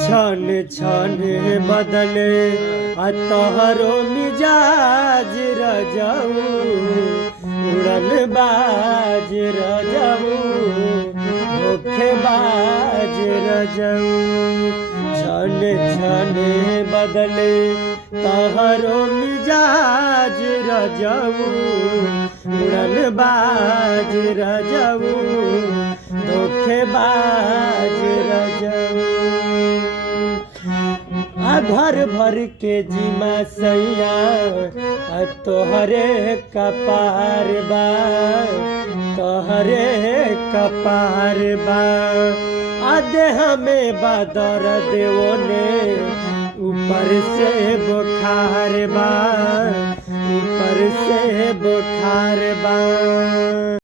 छन छन बदले तोहरो मिजाज रजऊ उड़न बाज रजऊ धोखेबाज रजऊ छन छन बदले तोहरो मिजाज रजऊ उड़न बाज रजऊ धोखेबाज रजऊ घर भर के जिमा सैया तोहरे कपार बा तोहरे कपार बा देह में बदर देवो ने ऊपर से बुखार बा ऊपर से बुखार बा।